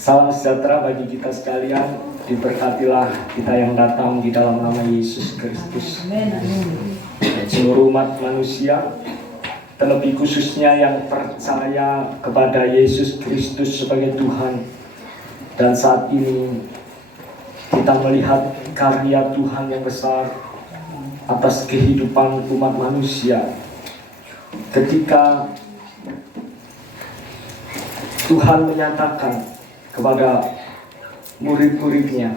Salam sejahtera bagi kita sekalian. Diberkatilah kita yang datang di dalam nama Yesus Kristus. Dan seluruh umat manusia, terlebih khususnya yang percaya kepada Yesus Kristus sebagai Tuhan. Dan saat ini kita melihat karya Tuhan yang besar atas kehidupan umat manusia. Ketika Tuhan menyatakan kepada murid-muridnya,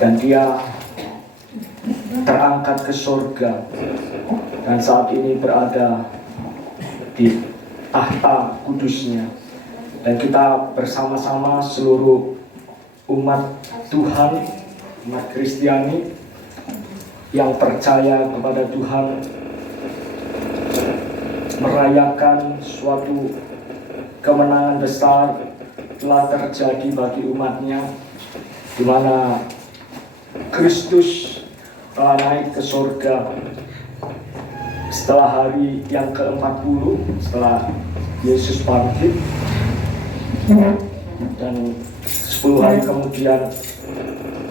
dan dia terangkat ke surga dan saat ini berada di tahta kudusnya, dan kita bersama-sama seluruh umat Tuhan, umat Kristiani yang percaya kepada Tuhan, merayakan suatu kemenangan besar telah terjadi bagi umatnya, di mana Kristus telah naik ke surga setelah hari yang ke-40 setelah Yesus bangkit, dan 10 hari kemudian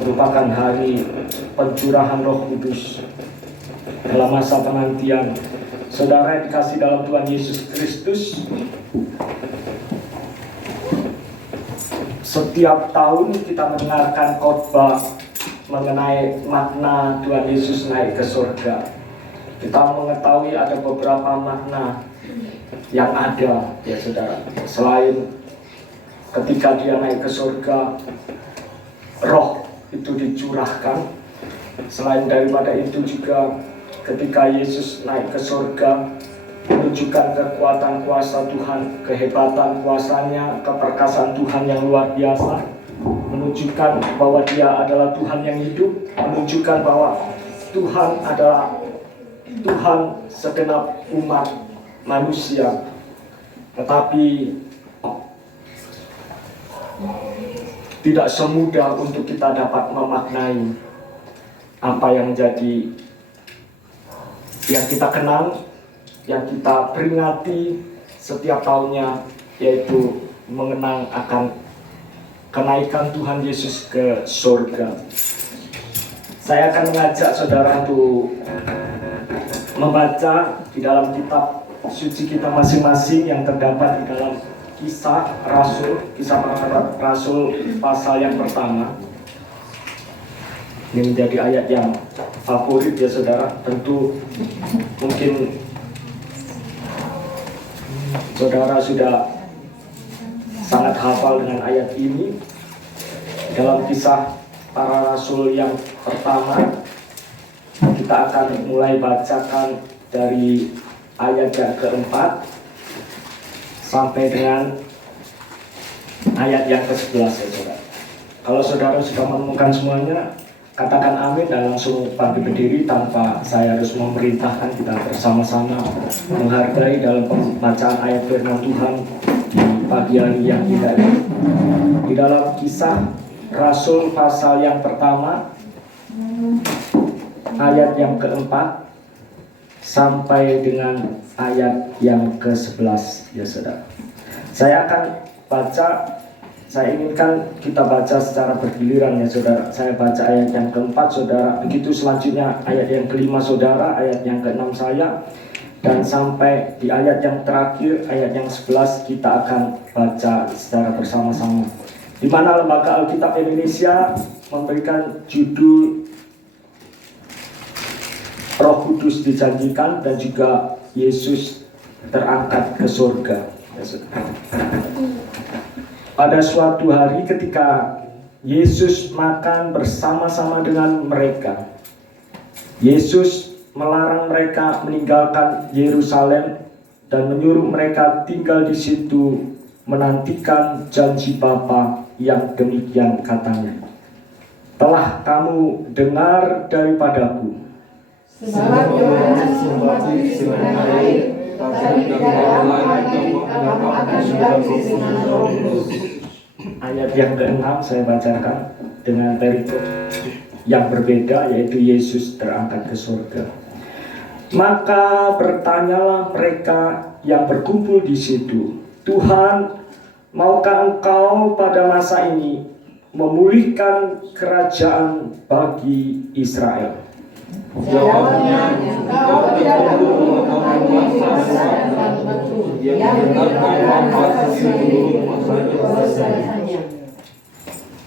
merupakan hari pencurahan Roh Kudus dalam masa penantian. Saudara yang dikasih dalam Tuhan Yesus Kristus, setiap tahun kita mendengarkan khotbah mengenai makna Tuhan Yesus naik ke surga. Kita mengetahui ada beberapa makna yang ada, ya saudara. Selain ketika dia naik ke surga, roh itu dicurahkan. Selain daripada itu juga ketika Yesus naik ke surga, menunjukkan kekuatan kuasa Tuhan, kehebatan kuasanya, keperkasaan Tuhan yang luar biasa, menunjukkan bahwa dia adalah Tuhan yang hidup, menunjukkan bahwa Tuhan adalah Tuhan segenap umat manusia. Tetapi tidak semudah untuk kita dapat memaknai apa yang menjadi yang kita kenal, yang kita peringati setiap tahunnya, yaitu mengenang akan kenaikan Tuhan Yesus ke surga. Saya akan mengajak saudara untuk membaca di dalam kitab suci kita masing-masing yang terdapat di dalam Kisah Para Rasul pasal yang pertama. Ini menjadi ayat yang favorit ya saudara. Tentu mungkin saudara sudah sangat hafal dengan ayat ini. Dalam Kisah Para Rasul yang pertama, kita akan mulai bacakan dari ayat yang keempat sampai dengan ayat yang ke-11 ya saudara. Kalau saudara sudah menemukan semuanya, katakan amin dan langsung bangkit berdiri tanpa saya harus memerintahkan. Kita bersama-sama menghargai dalam pembacaan ayat firman Tuhan di pagi hari yang indah ini. Di dalam Kisah Rasul pasal yang pertama, ayat yang keempat sampai dengan ayat yang ke-11 ya saudara. Saya akan baca. Saya inginkan kita baca secara bergiliran ya saudara. Saya baca ayat yang keempat saudara, begitu selanjutnya ayat yang kelima saudara, ayat yang keenam saya, dan sampai di ayat yang terakhir, ayat yang 11 kita akan baca secara bersama-sama. Di mana Lembaga Alkitab Indonesia memberikan judul Roh Kudus dijanjikan dan juga Yesus terangkat ke surga ya saudara. Pada suatu hari ketika Yesus makan bersama-sama dengan mereka, Yesus melarang mereka meninggalkan Yerusalem dan menyuruh mereka tinggal di situ menantikan janji Bapa yang demikian katanya. Telah kamu dengar daripadaku, sebab Yohanes membaptis dengan air, tetapi di dalam hati kamu akan dibaptis dengan Roh Kudus. Ayat yang ke-6 saya bacakan dengan perikop yang berbeda, yaitu Yesus terangkat ke surga. Maka bertanyalah mereka yang berkumpul di situ, Tuhan, Maukah engkau pada masa ini memulihkan kerajaan bagi Israel? Jawabnya, engkau tidak perlu mengetahui masa dan waktu yang ditetapkan pasti menurut masa keselesaiannya.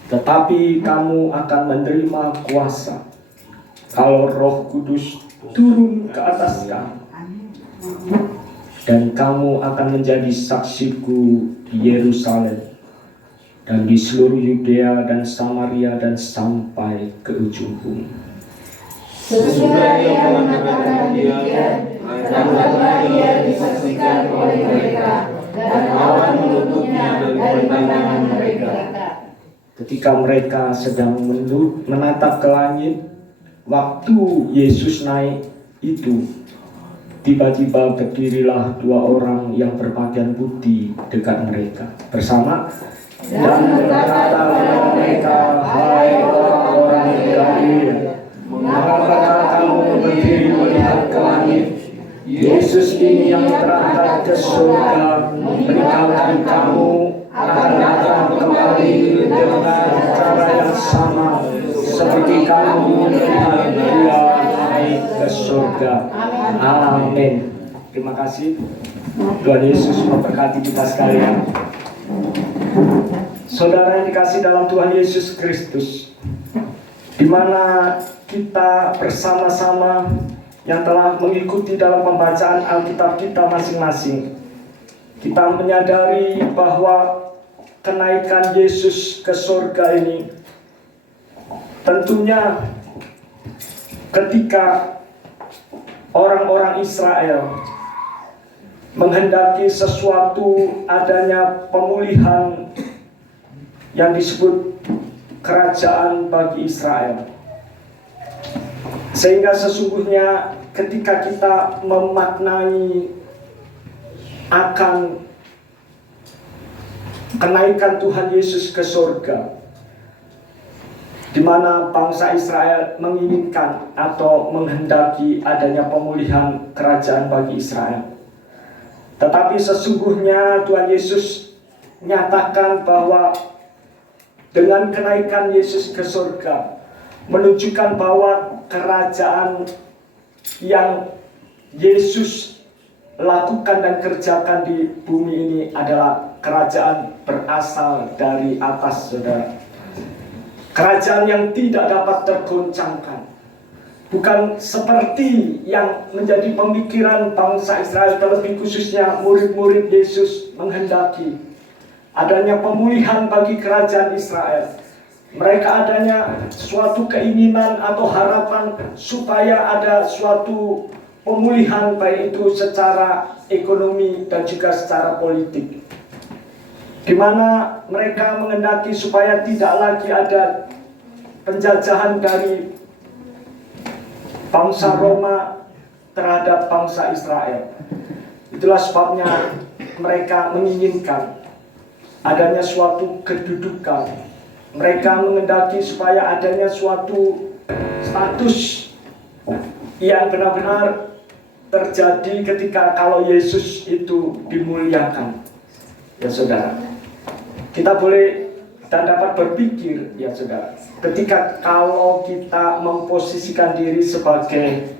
Tetapi kamu akan menerima kuasa kalau Roh Kudus turun ke atas kamu, dan kamu akan menjadi saksiku di Yerusalem dan di seluruh Yudea dan Samaria dan sampai ke ujung bumi. Sesudah ia mengatakan demikian, tanda-tanda ia disaksikan oleh mereka, dan awan menutupnya dari pandangan mereka. Ketika mereka sedang menatap ke langit, waktu Yesus naik itu, tiba-tiba berdirilah dua orang yang berpakaian putih dekat mereka bersama, dan berkata kepada mereka, "Hai orang-orang Galilea, mengapakah kamu berdiri melihat ke langit? Yesus ini yang terangkat ke surga meninggalkan kamu akan datang kembali dengan cara yang sama seperti kamu melihat Dia naik ke surga." Amin. Terima kasih. Tuhan Yesus memberkati kita sekalian. Saudara yang dikasih dalam Tuhan Yesus Kristus, di mana kita bersama-sama yang telah mengikuti dalam pembacaan Alkitab kita masing-masing, kita menyadari bahwa kenaikan Yesus ke surga ini tentunya ketika orang-orang Israel menghendaki sesuatu, adanya pemulihan yang disebut kerajaan bagi Israel. Sehingga sesungguhnya ketika kita memaknai akan kenaikan Tuhan Yesus ke surga, di mana bangsa Israel menginginkan atau menghendaki adanya pemulihan kerajaan bagi Israel. Tetapi sesungguhnya Tuhan Yesus nyatakan bahwa dengan kenaikan Yesus ke surga menunjukkan bahwa kerajaan yang Yesus lakukan dan kerjakan di bumi ini adalah kerajaan berasal dari atas, saudara. Kerajaan yang tidak dapat tergoncangkan. Bukan seperti yang menjadi pemikiran bangsa Israel, terlebih khususnya murid-murid Yesus menghendaki adanya pemulihan bagi kerajaan Israel. Mereka adanya suatu keinginan atau harapan supaya ada suatu pemulihan, baik itu secara ekonomi dan juga secara politik, di mana mereka menghendaki supaya tidak lagi ada penjajahan dari bangsa Roma terhadap bangsa Israel. Itulah sebabnya mereka menginginkan adanya suatu kedudukan. Mereka menghendaki supaya adanya suatu status yang benar-benar terjadi ketika kalau Yesus itu dimuliakan. Ya saudara, kita boleh dan dapat berpikir, ya saudara, ketika kalau kita memposisikan diri sebagai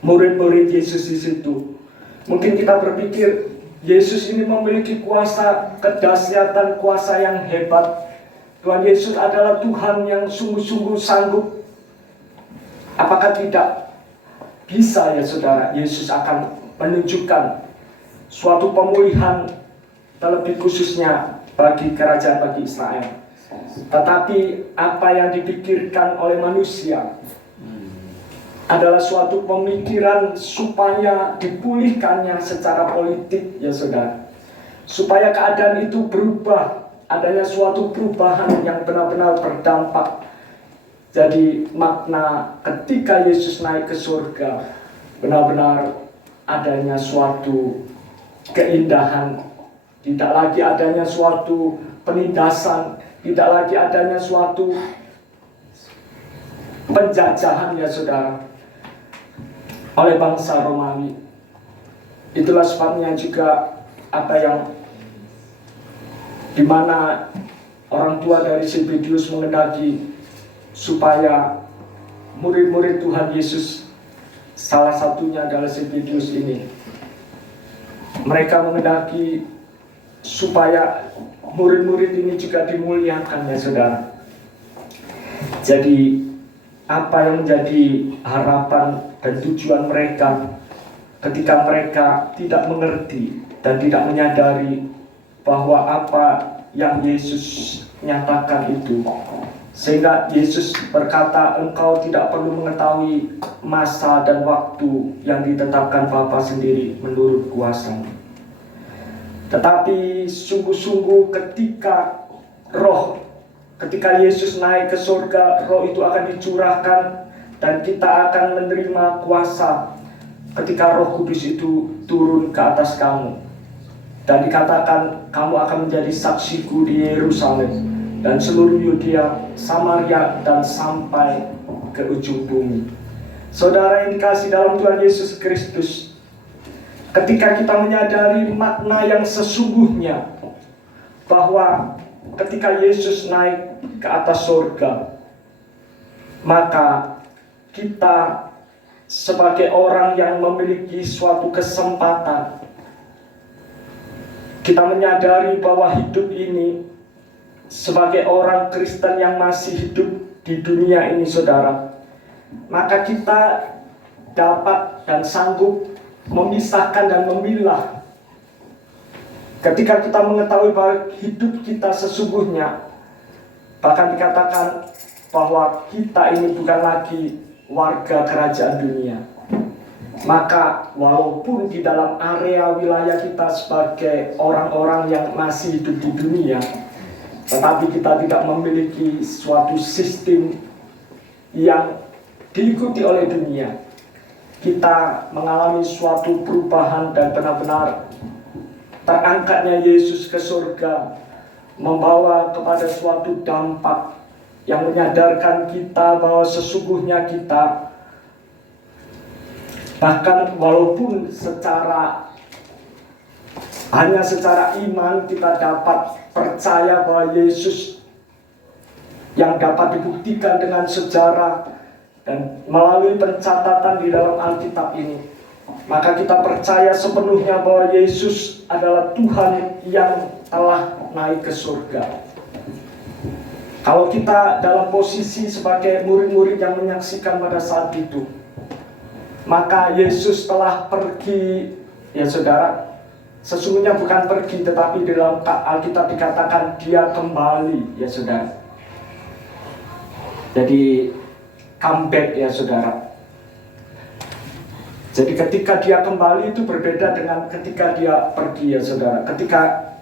murid-murid Yesus di situ, mungkin kita berpikir Yesus ini memiliki kuasa kedahsyatan, kuasa yang hebat. Tuhan Yesus adalah Tuhan yang sungguh-sungguh sanggup. Apakah tidak bisa, ya saudara, Yesus akan menunjukkan suatu pemulihan terlebih khususnya bagi kerajaan bagi Israel. Tetapi apa yang dipikirkan oleh manusia adalah suatu pemikiran supaya dipulihkannya secara politik, ya saudara, supaya keadaan itu berubah, adanya suatu perubahan yang benar-benar berdampak. Jadi makna ketika Yesus naik ke surga, benar-benar adanya suatu keindahan, tidak lagi adanya suatu penindasan, tidak lagi adanya suatu penjajahan, ya saudara, oleh bangsa Romawi. Itulah sebabnya juga apa yang di mana orang tua dari Zebedius mengendaki supaya murid-murid Tuhan Yesus, salah satunya adalah Zebedius ini, mereka mengendaki supaya murid-murid ini juga dimuliakan, ya saudara. Jadi apa yang menjadi harapan dan tujuan mereka ketika mereka tidak mengerti dan tidak menyadari bahwa apa yang Yesus nyatakan itu, sehingga Yesus berkata, engkau tidak perlu mengetahui masa dan waktu yang ditetapkan Bapa sendiri menurut kuasa-Nya. Tetapi sungguh-sungguh ketika Yesus naik ke surga, roh itu akan dicurahkan dan kita akan menerima kuasa ketika Roh Kudus itu turun ke atas kamu. Dan dikatakan kamu akan menjadi saksiku di Yerusalem dan seluruh Yudea, Samaria, dan sampai ke ujung bumi. Saudara yang dikasihi dalam Tuhan Yesus Kristus, ketika kita menyadari makna yang sesungguhnya bahwa ketika Yesus naik ke atas surga, maka kita sebagai orang yang memiliki suatu kesempatan, kita menyadari bahwa hidup ini sebagai orang Kristen yang masih hidup di dunia ini, saudara, maka kita dapat dan sanggup memisahkan dan memilah. Ketika kita mengetahui bahwa hidup kita sesungguhnya, bahkan dikatakan bahwa kita ini bukan lagi warga kerajaan dunia, maka walaupun di dalam area wilayah kita sebagai orang-orang yang masih hidup di dunia, tetapi kita tidak memiliki suatu sistem yang diikuti oleh dunia. Kita mengalami suatu perubahan dan benar-benar terangkatnya Yesus ke surga membawa kepada suatu dampak yang menyadarkan kita bahwa sesungguhnya kita, bahkan walaupun hanya secara iman kita dapat percaya bahwa Yesus yang dapat dibuktikan dengan sejarah dan melalui pencatatan di dalam Alkitab ini, maka kita percaya sepenuhnya bahwa Yesus adalah Tuhan yang telah naik ke surga. Kalau kita dalam posisi sebagai murid-murid yang menyaksikan pada saat itu, maka Yesus telah pergi, ya saudara, sesungguhnya bukan pergi, tetapi dalam Alkitab dikatakan dia kembali, ya saudara. Jadi comeback, ya saudara. Jadi ketika dia kembali itu berbeda dengan ketika dia pergi, ya saudara. Ketika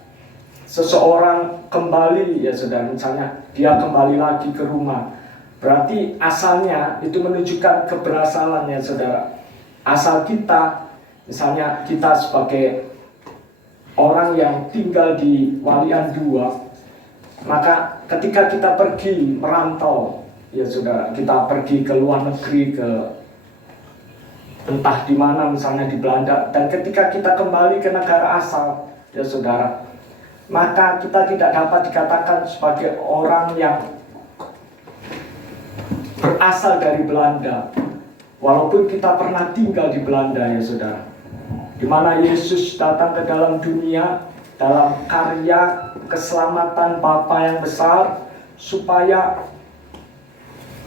seseorang kembali, ya saudara, misalnya dia kembali lagi ke rumah, berarti asalnya itu menunjukkan keberasaan, ya saudara. Asal kita, misalnya kita sebagai orang yang tinggal di Walian 2, maka ketika kita pergi merantau, ya saudara, kita pergi ke luar negeri, ke entah di mana, misalnya di Belanda, dan ketika kita kembali ke negara asal, ya saudara, maka kita tidak dapat dikatakan sebagai orang yang berasal dari Belanda, walaupun kita pernah tinggal di Belanda, ya saudara, di mana Yesus datang ke dalam dunia dalam karya keselamatan Bapa yang besar, supaya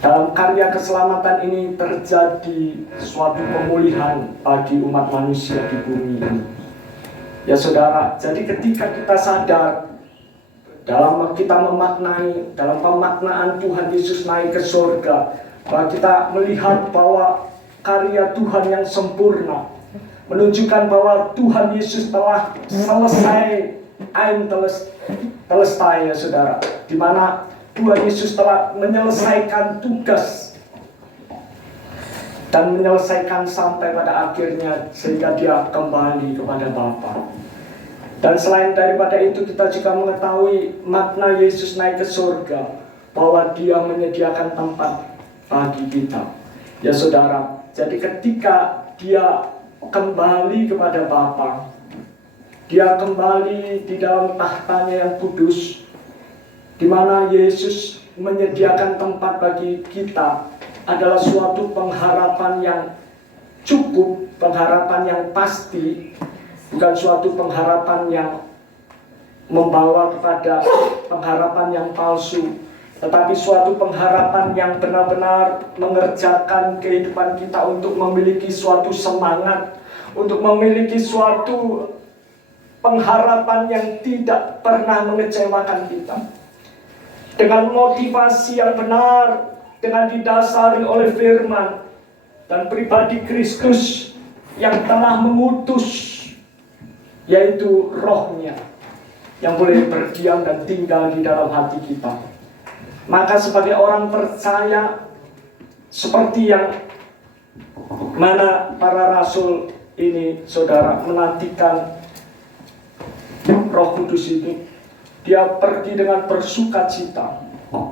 dalam karya keselamatan ini terjadi suatu pemulihan bagi umat manusia di bumi ini. Ya saudara, jadi ketika kita sadar dalam kita memaknai, dalam pemaknaan Tuhan Yesus naik ke surga, bahwa kita melihat bahwa karya Tuhan yang sempurna menunjukkan bahwa Tuhan Yesus telah selesai, telestai, ya saudara, di mana Tuhan Yesus telah menyelesaikan tugas dan menyelesaikan sampai pada akhirnya, sehingga dia kembali kepada Bapa. Dan selain daripada itu, kita juga mengetahui makna Yesus naik ke surga, bahwa dia menyediakan tempat bagi kita, ya saudara. Jadi ketika dia kembali kepada Bapa, Dia kembali di dalam tahtanya yang kudus, di mana Yesus menyediakan tempat bagi kita, adalah suatu pengharapan yang cukup, pengharapan yang pasti, bukan suatu pengharapan yang membawa kepada pengharapan yang palsu, tetapi suatu pengharapan yang benar-benar mengerjakan kehidupan kita untuk memiliki suatu semangat, untuk memiliki suatu pengharapan yang tidak pernah mengecewakan kita. Dengan motivasi yang benar, dengan didasari oleh firman dan pribadi Kristus yang telah mengutus, yaitu Roh-Nya yang boleh berdiam dan tinggal di dalam hati kita. Maka sebagai orang percaya, seperti yang mana para rasul ini, saudara, menantikan Roh Kudus itu, dia pergi dengan bersukacita,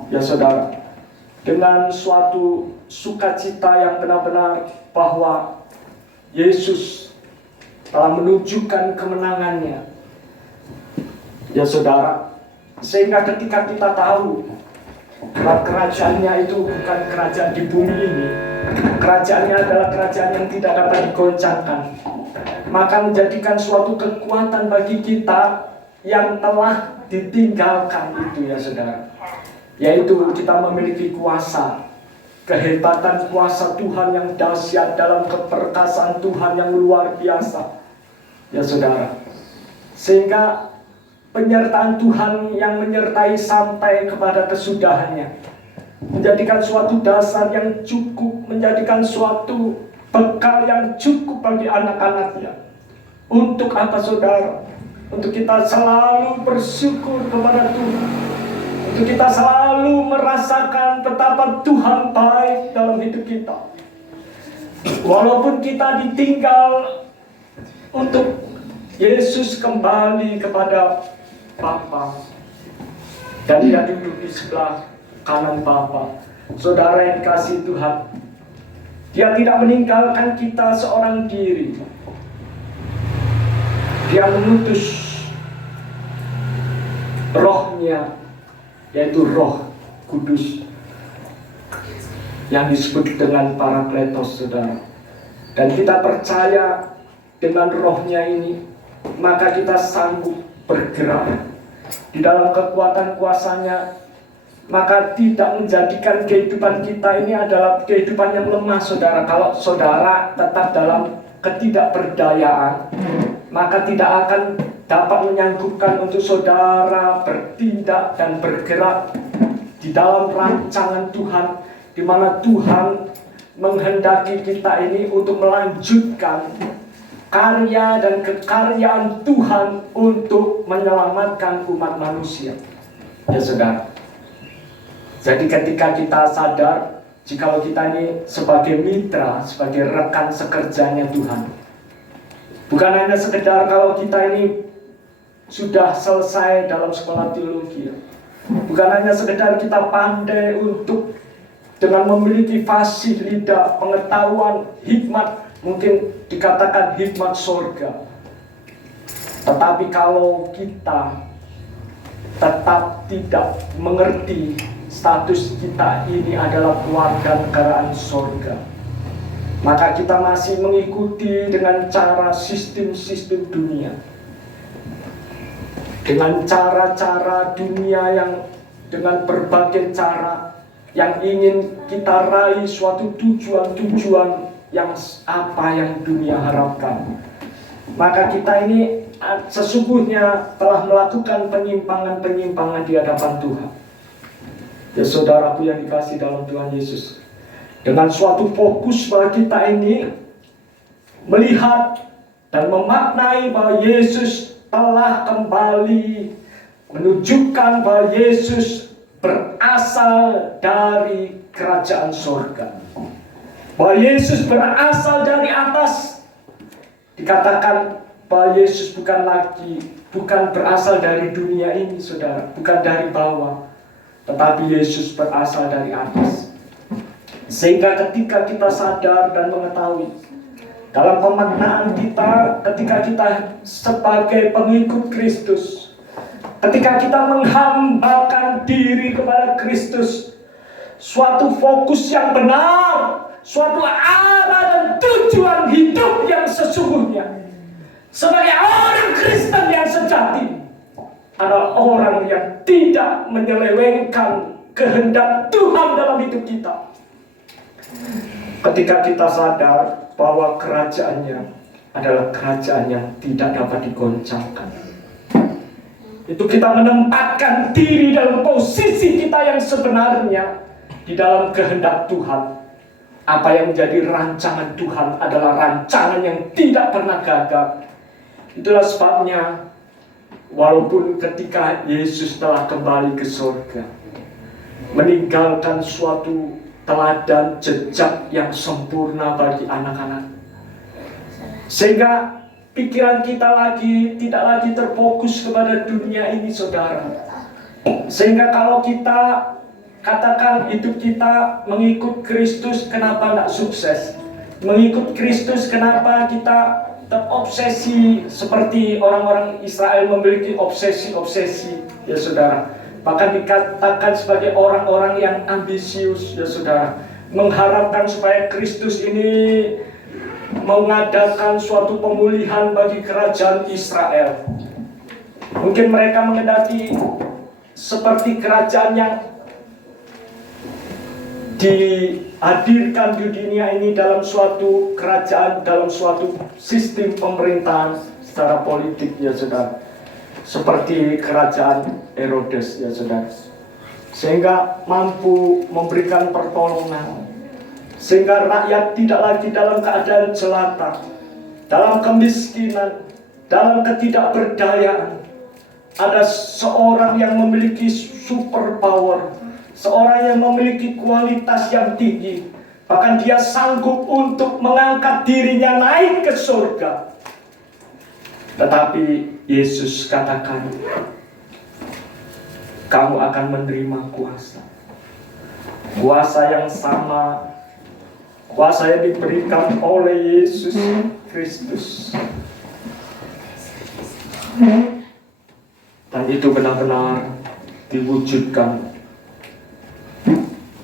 ya saudara, dengan suatu sukacita yang benar-benar bahwa Yesus telah menunjukkan kemenangannya, ya saudara. Sehingga ketika kita tahu bahwa kerajaannya itu bukan kerajaan di bumi ini, kerajaannya adalah kerajaan yang tidak dapat digoncangkan, maka menjadikan suatu kekuatan bagi kita yang telah ditinggalkan itu, ya saudara, yaitu kita memiliki kuasa, kehebatan kuasa Tuhan yang dahsyat, dalam keperkasaan Tuhan yang luar biasa, ya saudara. Sehingga penyertaan Tuhan yang menyertai sampai kepada kesudahannya menjadikan suatu dasar yang cukup, menjadikan suatu bekal yang cukup bagi anak-anaknya. Untuk apa, saudara? Untuk kita selalu bersyukur kepada Tuhan, untuk kita selalu merasakan betapa Tuhan baik dalam hidup kita. Walaupun kita ditinggal, untuk Yesus kembali kepada Bapa, dan dia duduk di sebelah kanan Bapa. Saudara yang dikasihi Tuhan, dia tidak meninggalkan kita seorang diri. Dia mengutus Roh-Nya, yaitu Roh Kudus, yang disebut dengan Parakletos, saudara. Dan kita percaya dengan Roh-Nya ini, maka kita sanggup bergerak di dalam kekuatan kuasanya. Maka tidak menjadikan kehidupan kita ini adalah kehidupan yang lemah, saudara. Kalau saudara tetap dalam ketidakberdayaan, maka tidak akan dapat menyanggupkan untuk saudara bertindak dan bergerak di dalam rancangan Tuhan, di mana Tuhan menghendaki kita ini untuk melanjutkan karya dan kekaryaan Tuhan untuk menyelamatkan umat manusia, ya saudara. Jadi ketika kita sadar, jikalau kita ini sebagai mitra, sebagai rekan sekerjanya Tuhan, bukan hanya sekedar kalau kita ini sudah selesai dalam sekolah teologi, bukan hanya sekedar kita pandai untuk dengan memiliki fasih lidah, pengetahuan, hikmat, mungkin dikatakan hikmat sorga. Tetapi kalau kita tetap tidak mengerti status kita ini adalah keluarga negaraan sorga, maka kita masih mengikuti dengan cara sistem-sistem dunia, dengan cara-cara dunia yang dengan berbagai cara yang ingin kita raih suatu tujuan-tujuan yang apa yang dunia harapkan. Maka kita ini sesungguhnya telah melakukan penyimpangan-penyimpangan di hadapan Tuhan. Ya saudaraku yang dikasihi dalam Tuhan Yesus, dengan suatu fokus bahwa kita ini melihat dan memaknai bahwa Yesus telah kembali, menunjukkan bahwa Yesus berasal dari kerajaan surga, bahwa Yesus berasal dari atas. Dikatakan bahwa Yesus bukan berasal dari dunia ini, saudara, bukan dari bawah, tetapi Yesus berasal dari atas. Sehingga ketika kita sadar dan mengetahui dalam pemaknaan kita ketika kita sebagai pengikut Kristus, ketika kita menghambakan diri kepada Kristus, suatu fokus yang benar, suatu arah dan tujuan hidup yang sesungguhnya. Sebagai orang Kristen yang sejati adalah orang yang tidak menyelewengkan kehendak Tuhan dalam hidup kita. Ketika kita sadar bahwa kerajaannya adalah kerajaan yang tidak dapat digoncangkan, itu kita menempatkan diri dalam posisi kita yang sebenarnya di dalam kehendak Tuhan. Apa yang menjadi rancangan Tuhan adalah rancangan yang tidak pernah gagal. Itulah sebabnya walaupun ketika Yesus telah kembali ke surga, meninggalkan suatu teladan jejak yang sempurna bagi anak-anak, sehingga pikiran kita tidak lagi terfokus kepada dunia ini, saudara. Sehingga kalau kita katakan hidup kita mengikut Kristus, kenapa tidak sukses? Mengikut Kristus, kenapa kita terobsesi seperti orang-orang Israel memiliki obsesi-obsesi, ya saudara. Bahkan dikatakan sebagai orang-orang yang ambisius, ya saudara, mengharapkan supaya Kristus ini mengadakan suatu pemulihan bagi kerajaan Israel. Mungkin mereka mengendaki seperti kerajaan yang dihadirkan di dunia ini dalam suatu kerajaan, dalam suatu sistem pemerintahan secara politik, ya saudara. Seperti kerajaan Herodes, ya saudara, sehingga mampu memberikan pertolongan, sehingga rakyat tidak lagi dalam keadaan jelata, dalam kemiskinan, dalam ketidakberdayaan. Ada seorang yang memiliki super power, seorang yang memiliki kualitas yang tinggi, bahkan dia sanggup untuk mengangkat dirinya naik ke surga. Tetapi Yesus katakan, kamu akan menerima kuasa. Kuasa yang sama, kuasa yang diberikan oleh Yesus Kristus. Dan itu benar-benar diwujudkan.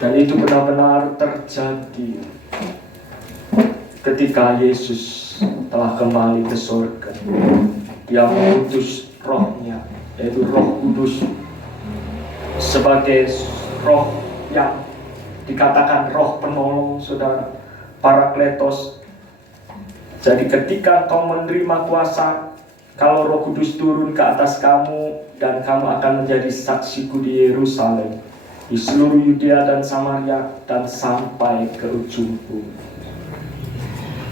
Dan itu benar-benar terjadi ketika Yesus telah kembali ke surga. Dia mengutus rohnya, yaitu Roh Kudus, sebagai roh yang dikatakan roh penolong, saudara, Parakletos. Jadi ketika kau menerima kuasa, kalau Roh Kudus turun ke atas kamu, dan kamu akan menjadi saksiku di Yerusalem, di seluruh Yudea dan Samaria, dan sampai ke ujung bumi.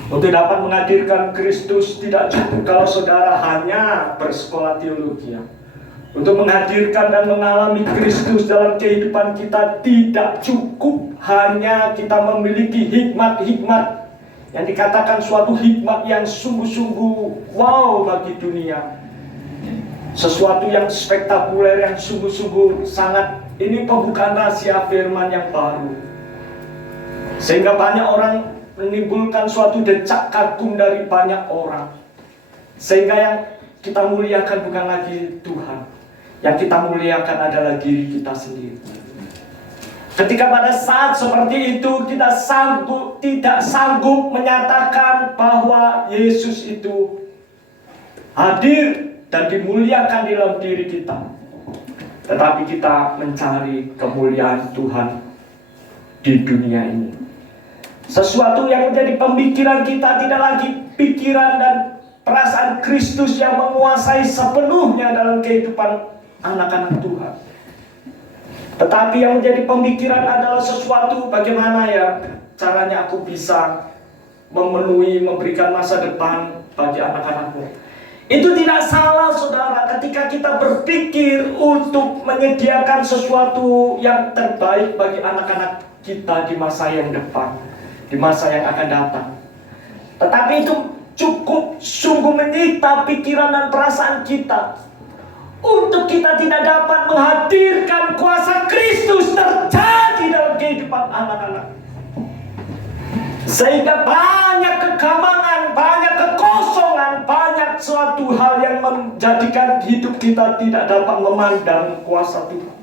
Untuk dapat menghadirkan Kristus tidak cukup kalau saudara hanya bersekolah teologi. Untuk menghadirkan dan mengalami Kristus dalam kehidupan kita tidak cukup hanya kita memiliki hikmat-hikmat yang dikatakan suatu hikmat yang sungguh-sungguh wow bagi dunia. Sesuatu yang spektakuler, yang sungguh-sungguh sangat, ini pembukaan rahasia firman yang baru. Sehingga banyak orang menimbulkan suatu decak kagum dari banyak orang. Sehingga yang kita muliakan bukan lagi Tuhan, yang kita muliakan adalah diri kita sendiri. Ketika pada saat seperti itu kita tidak sanggup menyatakan bahwa Yesus itu hadir dan dimuliakan di dalam diri kita, tetapi kita mencari kemuliaan Tuhan di dunia ini. Sesuatu yang menjadi pemikiran kita tidak lagi pikiran dan perasaan Kristus yang menguasai sepenuhnya dalam kehidupan anak-anak Tuhan. Tetapi yang menjadi pemikiran adalah sesuatu bagaimana ya caranya aku bisa memberikan masa depan bagi anak-anakku. Itu tidak salah, saudara, ketika kita berpikir untuk menyediakan sesuatu yang terbaik bagi anak-anak kita di masa yang depan, di masa yang akan datang. Tetapi itu cukup sungguh menyita pikiran dan perasaan kita untuk kita tidak dapat menghadirkan kuasa Kristus terjadi dalam kehidupan anak-anak. Sehingga banyak kegamangan banyak kekosongan, banyak suatu hal yang menjadikan hidup kita tidak dapat memandang kuasa Tuhan.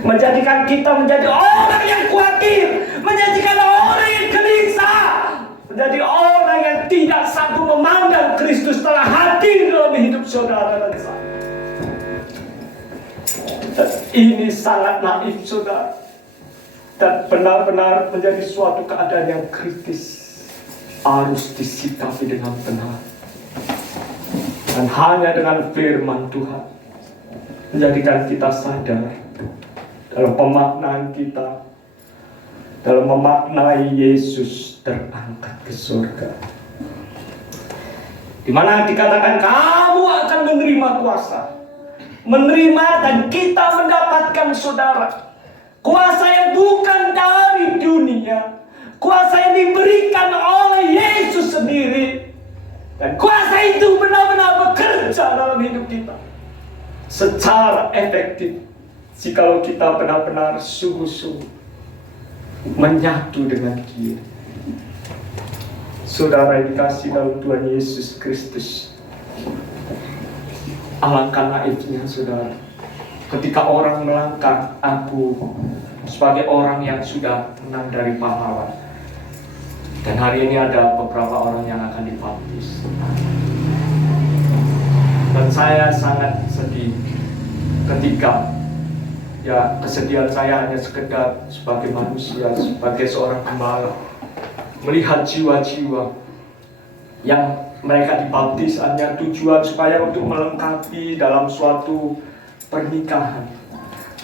Menjadikan kita menjadi orang yang khawatir, menjadikan orang yang gelisah, menjadi orang yang tidak sanggup memandang Kristus telah hadir dalam hidup saudara dan saya. Ini sangat naif, saudara, dan benar-benar menjadi suatu keadaan yang kritis, harus disikapi dengan benar, dan hanya dengan firman Tuhan menjadikan kita sadar dalam pemaknaan kita, dalam memaknai Yesus terangkat ke surga, di mana dikatakan kamu akan menerima kuasa, menerima, dan kita mendapatkan, saudara, kuasa yang bukan dari dunia, kuasa yang diberikan oleh Yesus sendiri, dan kuasa itu benar-benar bekerja dalam hidup kita secara efektif jikalau kita benar-benar sungguh-sungguh menyatu dengan Dia. Saudara yang dikasihi dalam Tuhan Yesus Kristus, alangkah naifnya, saudara, ketika orang melangkah aku sebagai orang yang sudah menang dari pahlawan. Dan hari ini ada beberapa orang yang akan dibaptis. Dan saya sangat sedih ketika kesedihan saya hanya sekedar sebagai manusia, sebagai seorang gembala, melihat jiwa-jiwa yang mereka dibaptis hanya tujuan supaya untuk melengkapi dalam suatu pernikahan.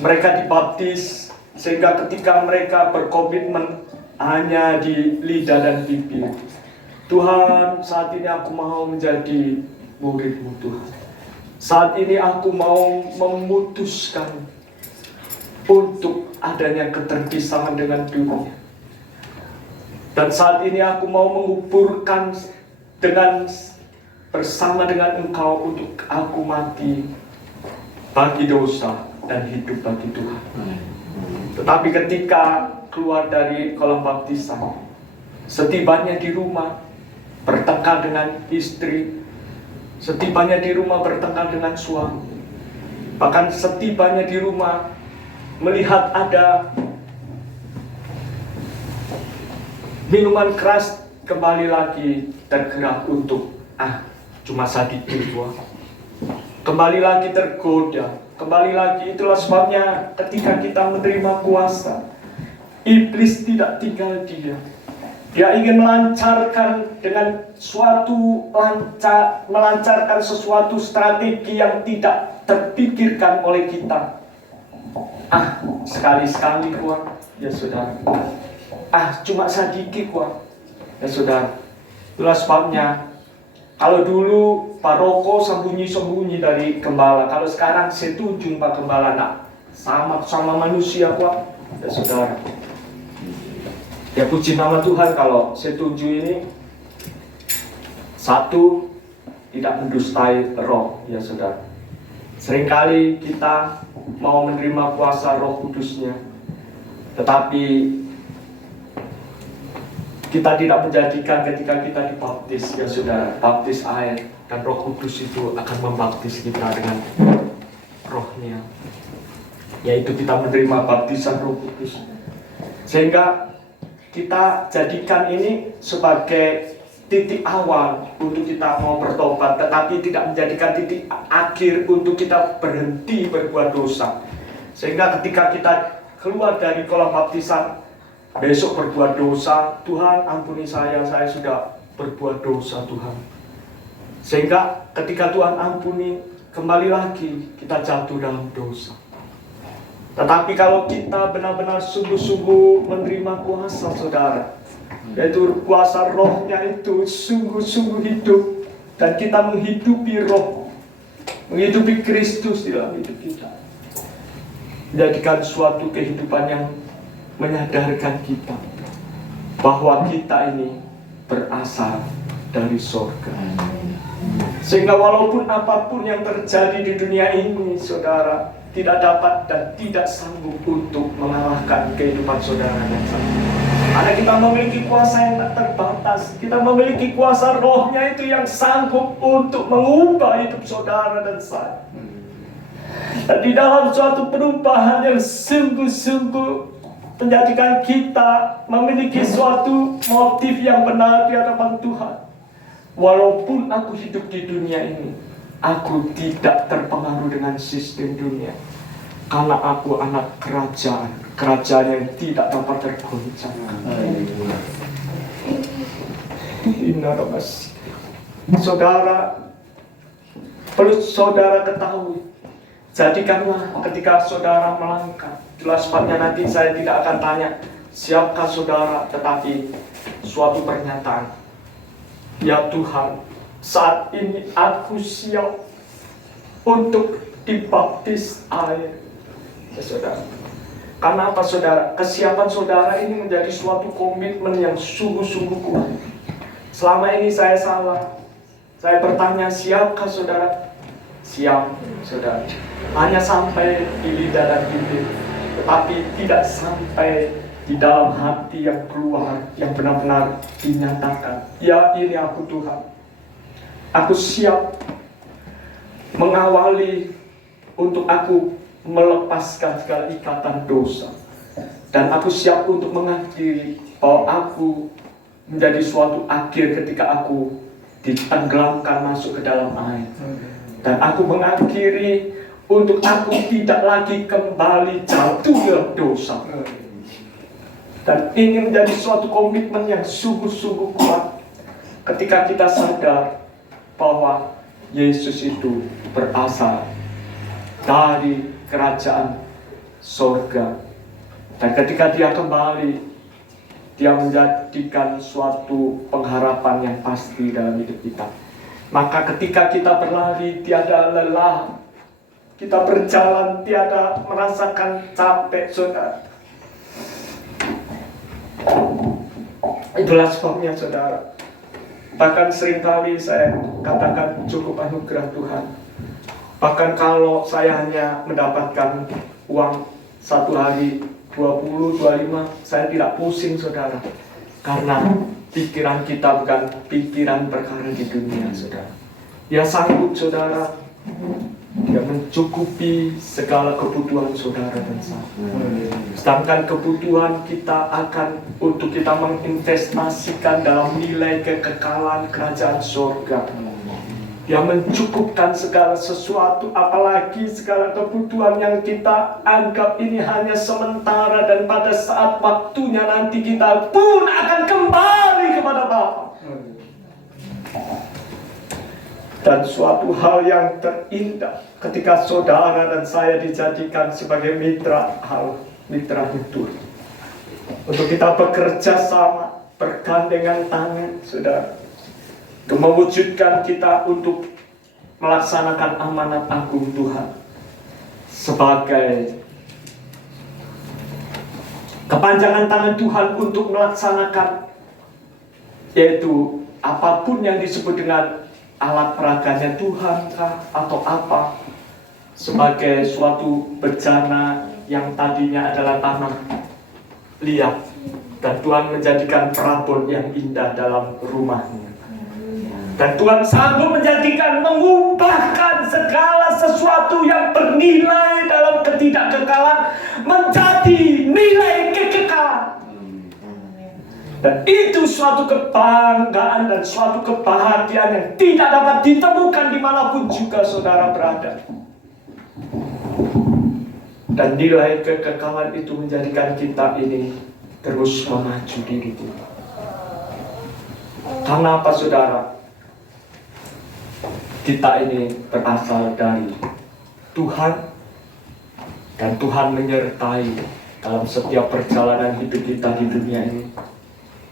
Mereka dibaptis sehingga ketika mereka berkomitmen hanya di lidah dan bibir, Tuhan, saat ini aku mau menjadi murid-Mu, Tuhan. Saat ini aku mau memutuskan untuk adanya keterpisahan dengan dunia. Dan saat ini aku mau menguburkan bersama dengan Engkau untuk aku mati bagi dosa dan hidup bagi Tuhan. Tetapi ketika keluar dari kolam baptisan, setibanya di rumah bertengkar dengan istri, setibanya di rumah bertengkar dengan suami, bahkan setibanya di rumah melihat ada minuman keras, kembali lagi tergerak untuk cuma sedikit, Tuhan. Kembali lagi tergoda, kembali lagi. Itulah sebabnya ketika kita menerima kuasa, iblis tidak tinggal diam. Dia ingin melancarkan melancarkan sesuatu strategi yang tidak terpikirkan oleh kita. Sekali-sekali kuat, ya saudara. Cuma sedikit kuat, ya saudara. Itulah sebabnya kalau dulu Pak Roko sembunyi-sembunyi dari gembala, kalau sekarang setuju Pak Gembala, sama manusia kuat, ya saudara. Ya puji nama Tuhan kalau setuju ini satu, tidak mendustai roh, ya saudara. Seringkali kita mau menerima kuasa Roh Kudusnya, tetapi kita tidak menjadikan ketika kita dibaptis, ya saudara, baptis air, dan Roh Kudus itu akan membaptis kita dengan rohnya, yaitu kita menerima baptisan Roh Kudus. Sehingga kita jadikan ini sebagai titik awal untuk kita mau bertobat, tetapi tidak menjadikan titik akhir untuk kita berhenti berbuat dosa. Sehingga ketika kita keluar dari kolam baptisan, besok berbuat dosa, Tuhan ampuni saya sudah berbuat dosa, Tuhan. Sehingga ketika Tuhan ampuni, kembali lagi kita jatuh dalam dosa. Tetapi kalau kita benar-benar sungguh-sungguh menerima kuasa, saudara, yaitu kuasa rohnya itu sungguh-sungguh hidup, dan kita menghidupi roh, menghidupi Kristus di dalam hidup kita, menjadikan suatu kehidupan yang menyadarkan kita bahwa kita ini berasal dari surga. Sehingga walaupun apapun yang terjadi di dunia ini, saudara, tidak dapat dan tidak sanggup untuk mengalahkan kehidupan saudara dan saya. Karena kita memiliki kuasa yang tak terbatas. Kita memiliki kuasa rohnya itu yang sanggup untuk mengubah hidup saudara dan saya. Dan di dalam suatu perubahan yang sungguh-sungguh menjadikan kita memiliki suatu motif yang benar di hadapan Tuhan. Walaupun aku hidup di dunia ini, aku tidak terpengaruh dengan sistem dunia. Karena aku anak kerajaan, kerajaan yang tidak dapat tergoncangkan. Saudara, perlu saudara ketahui, jadikanlah ketika saudara melangkah. Itulah sebabnya nanti saya tidak akan tanya siapkah saudara, tetapi suatu pernyataan. Ya Tuhan, saat ini aku siap untuk dibaptis air. Ya saudara. Karena apa saudara? Kesiapan saudara ini menjadi suatu komitmen yang sungguh-sungguh kuat. Selama ini saya salah. Saya bertanya, siapkah saudara? Siap saudara. Hanya sampai di lidah dan bibir, tetapi tidak sampai di dalam hati yang keluar, yang benar-benar dinyatakan. Ya, ini aku Tuhan. Aku siap mengawali untuk aku melepaskan segala ikatan dosa. Dan aku siap untuk mengakhiri bahwa aku menjadi suatu akhir ketika aku ditenggelamkan masuk ke dalam air. Dan aku mengakhiri untuk aku tidak lagi kembali jatuh dalam dosa. Dan ini menjadi suatu komitmen yang sungguh-sungguh kuat ketika kita sadar bahwa Yesus itu berasal dari kerajaan sorga. Dan ketika dia kembali, dia menjadikan suatu pengharapan yang pasti dalam hidup kita. Maka ketika kita berlari tiada lelah, kita berjalan tiada merasakan capek, saudara. Itulah sebabnya saudara, bahkan seringkali saya katakan cukup anugerah Tuhan. Bahkan kalau saya hanya mendapatkan uang satu hari 20, 25, saya tidak pusing saudara. Karena pikiran kita bukan pikiran perkara di dunia saudara. Dia sanggup saudara, dia mencukupi segala kebutuhan saudara dan saya. Sedangkan kebutuhan kita akan untuk kita menginvestasikan dalam nilai kekekalan kerajaan surga. Dia mencukupkan segala sesuatu, apalagi segala kebutuhan yang kita anggap ini hanya sementara, dan pada saat waktunya nanti kita pun akan kembali kepada Bapa. Dan suatu hal yang terindah ketika saudara dan saya dijadikan sebagai mitra hidup. Untuk kita bekerja sama, bergandengan tangan, saudara. Untuk mewujudkan kita untuk melaksanakan amanat agung Tuhan sebagai kepanjangan tangan Tuhan untuk melaksanakan, yaitu apapun yang disebut dengan alat peraganya Tuhan kah atau apa, sebagai suatu bejana yang tadinya adalah tanah liat, dan Tuhan menjadikan perabot yang indah dalam rumahnya. Dan Tuhan sanggup menjadikan, mengubahkan segala sesuatu yang bernilai dalam ketidakkekalan menjadi nilai kekekalan. Dan itu suatu kebanggaan dan suatu kebahagiaan yang tidak dapat ditemukan dimanapun juga saudara berada. Dan nilai kekekalan itu menjadikan kita ini terus memaju diri kita. Karena apa saudara? Kita ini berasal dari Tuhan, dan Tuhan menyertai dalam setiap perjalanan hidup kita di dunia ini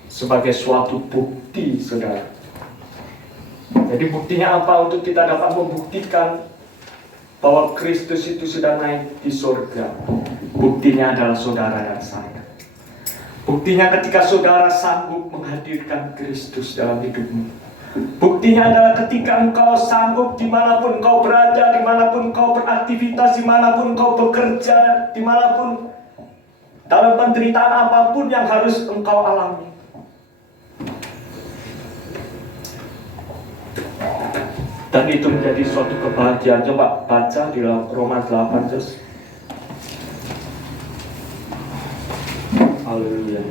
sebagai suatu bukti saudara. Jadi buktinya apa untuk kita dapat membuktikan bahwa Kristus itu sudah naik di surga? Buktinya adalah saudara dan saya. Buktinya ketika saudara sanggup menghadirkan Kristus dalam hidupmu. Buktinya adalah ketika engkau sanggup dimanapun engkau berada, dimanapun engkau beraktivitas, dimanapun engkau bekerja, dimanapun dalam penderitaan apapun yang harus engkau alami. Dan itu menjadi suatu kebahagiaan. Coba baca di Roma 8 terus. Haleluya.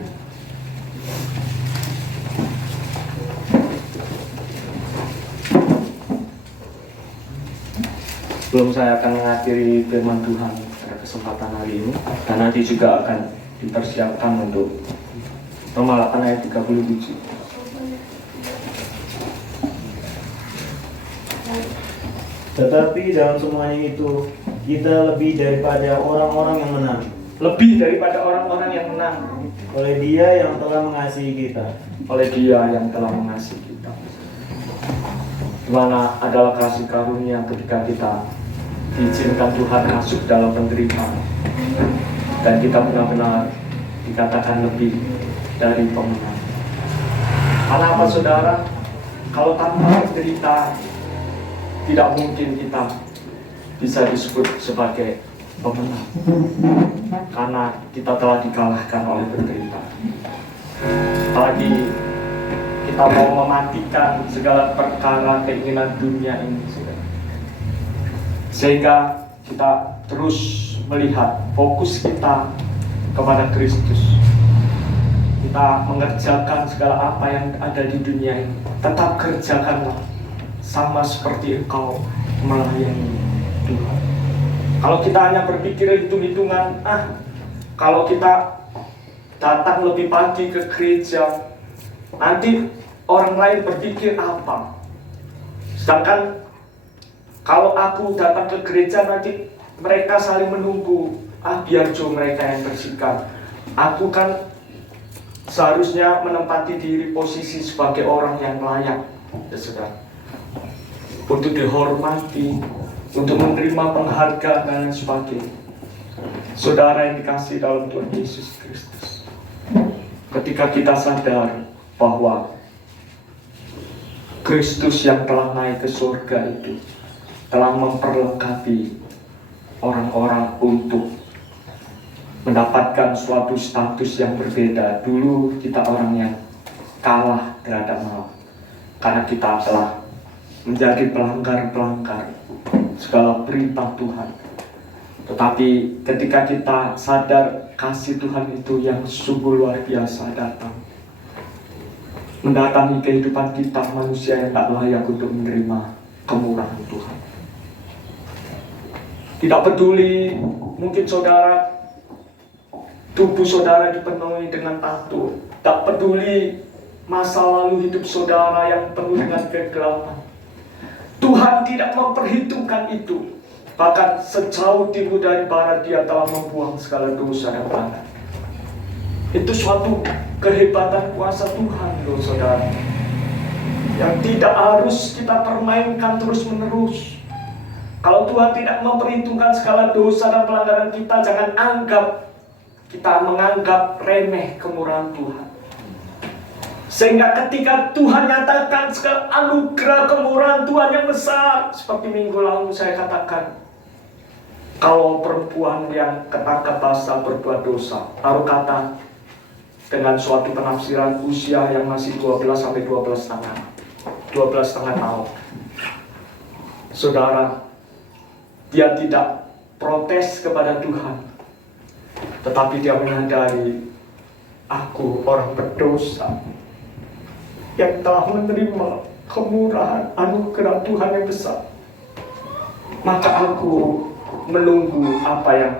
Sebelum saya akan mengakhiri firman Tuhan pada kesempatan hari ini, dan nanti juga akan dipersiapkan untuk Roma 8 ayat 37. Tetapi dalam semuanya itu, kita lebih daripada orang-orang yang menang. Lebih daripada orang-orang yang menang. Oleh Dia yang telah mengasihi kita. Oleh Dia yang telah mengasihi kita. Di mana adalah kasih karunia ketika kita diizinkan Tuhan masuk dalam penderitaan. Dan kita benar-benar dikatakan lebih dari pemenang. Karena apa saudara? Kalau tanpa penderitaan, tidak mungkin kita bisa disebut sebagai pemenang. Karena kita telah dikalahkan oleh penderitaan. Apalagi kita mau mematikan segala perkara keinginan dunia ini, saudara. Sehingga kita terus melihat fokus kita kepada Kristus. Kita mengerjakan segala apa yang ada di dunia ini. Tetap kerjakanlah sama seperti engkau melayani Tuhan. Kalau kita hanya berpikir hitung-hitungan, kalau kita datang lebih pagi ke gereja, nanti orang lain berpikir apa? Sedangkan kalau aku datang ke gereja, nanti mereka saling menunggu. Biar mereka yang bersikap. Aku kan seharusnya menempati diri posisi sebagai orang yang layak, ya saudara, untuk dihormati, untuk menerima penghargaan dan sebagainya. Saudara yang dikasihi dalam Tuhan Yesus Kristus, ketika kita sadar bahwa Kristus yang telah naik ke surga itu telah memperlengkapi orang-orang untuk mendapatkan suatu status yang berbeda. Dulu kita orang yang kalah terhadap maut, karena kita telah menjadi pelanggar-pelanggar segala perintah Tuhan. Tetapi ketika kita sadar kasih Tuhan itu yang sungguh luar biasa datang, mendatangi kehidupan kita, manusia yang tak layak untuk menerima kemurahan Tuhan. Tidak peduli, mungkin saudara, tubuh saudara dipenuhi dengan tato. Tak peduli masa lalu hidup saudara yang penuh dengan kegelapan. Tuhan tidak memperhitungkan itu. Bahkan sejauh timur dari barat Dia telah membuang segala dosa dan pelanggaran. Itu suatu kehebatan kuasa Tuhan loh saudara, yang tidak harus kita permainkan terus-menerus. Kalau Tuhan tidak memperhitungkan segala dosa dan pelanggaran kita, jangan anggap kita menganggap remeh kemurahan Tuhan. Sehingga ketika Tuhan nyatakan segala anugerah kemurahan Tuhan yang besar, seperti minggu lalu saya katakan, kalau perempuan yang ketangkap basah berbuat dosa, taruh kata dengan suatu penafsiran usia yang masih 12 sampai 12,5 tahun, saudara, dia tidak protes kepada Tuhan, tetapi dia menyadari, aku orang berdosa yang telah menerima kemurahan anugerah Tuhan yang besar. Maka aku menunggu apa yang